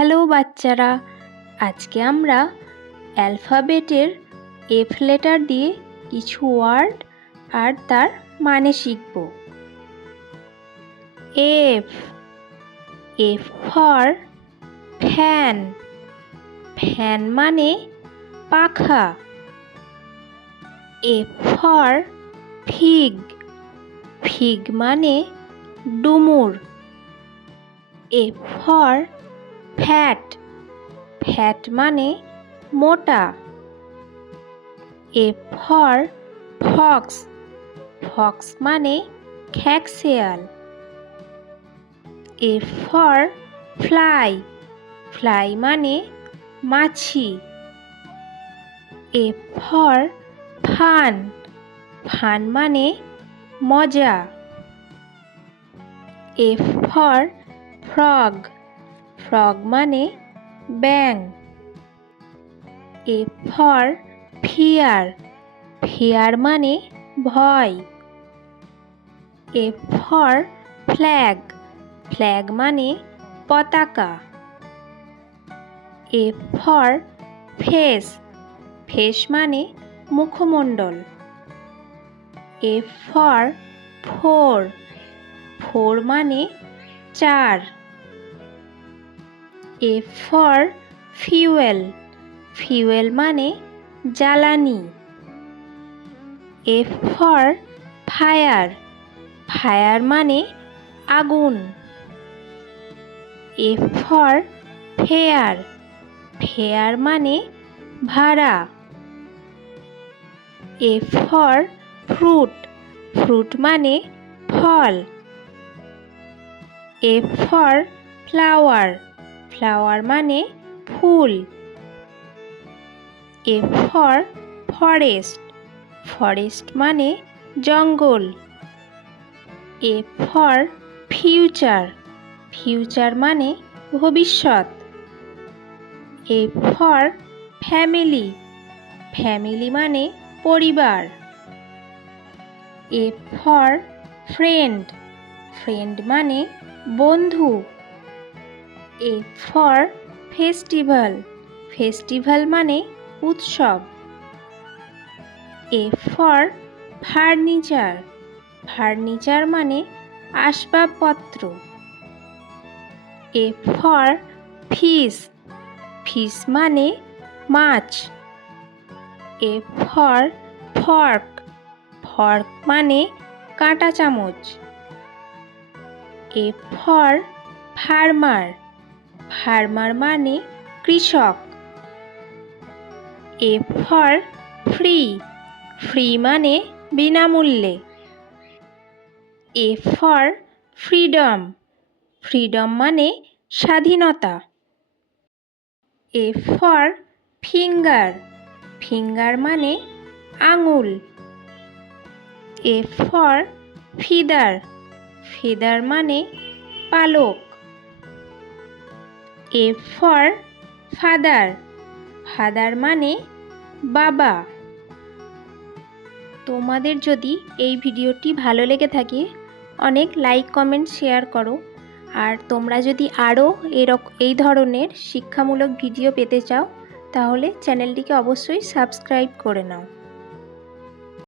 Hello বাচ্চারা, আজকে আমরা অ্যালফাবেটের এফ লেটার দিয়ে কিছু ওয়ার্ড আর তার মানে শিখব। F, F for fan. Fan মানে পাখা। এফ ফর ফিগ, ফিগ মানে ডুমুর। এফ ফর ফ্যাট, ফ্যাট মানে মোটা। এফ ফর ফক্স, ফক্স মানে খ্যাঁকশেয়াল। এফ ফর ফ্লাই, ফ্লাই মানে মাছি। এফ ফর ফান, ফান মানে মজা। এফ ফর ফ্রগ, ফ্রগ মানে ব্যাঙ। এফ ফর ফিয়ার, ফিয়ার মানে ভয়। এফ ফর ফ্ল্যাগ, ফ্ল্যাগ মানে পতাকা। এফ ফর ফেস, ফেস মানে মুখমণ্ডল। এফ ফর ফোর, ফোর মানে চার। এফ ফর ফিউয়েল, ফিউয়েল মানে জ্বালানি। এফ ফর ফায়ার, ফায়ার মানে আগুন। এফ ফর ফেয়ার, ফেয়ার মানে ভাড়া। এফ ফর ফ্রুট, ফ্রুট মানে ফল। এফ ফর ফ্লাওয়ার, ফ্লাওয়ার মানে ফুল। এফ ফর ফরেস্ট, ফরেস্ট মানে জঙ্গল। এফ ফর ফিউচার, ফিউচার মানে ভবিষ্যৎ। এফ ফর ফ্যামিলি, ফ্যামিলি মানে পরিবার। এফ ফর ফ্রেন্ড, ফ্রেন্ড মানে বন্ধু। এফ ফর ফেস্টিভ্যাল, ফেস্টিভ্যাল মানে উৎসব। এফ ফর ফার্নিচার, ফার্নিচার মানে আসবাবপত্র। এফ ফর ফিশ, ফিশ মানে মাছ। এফ ফর ফর্ক, ফর্ক মানে কাঁটা চামচ। এফ ফর ফার্মার, ফার্মার মানে কৃষক। এফ ফর ফ্রি, ফ্রি মানে বিনামূল্যে। এফ ফর ফ্রিডম, ফ্রিডম মানে স্বাধীনতা। এফ ফর ফিঙ্গার, ফিঙ্গার মানে আঙুল। এফ ফর ফিদার, ফিদার মানে পালক। এফ ফর ফাদার, ফাদার মানে বাবা। তোমাদের যদি এই ভিডিওটি ভালো লেগে থাকে অনেক লাইক কমেন্ট শেয়ার করো। আর তোমরা যদি আরও এই ধরনের শিক্ষামূলক ভিডিও পেতে চাও তাহলে চ্যানেলটিকে অবশ্যই সাবস্ক্রাইব করে নাও।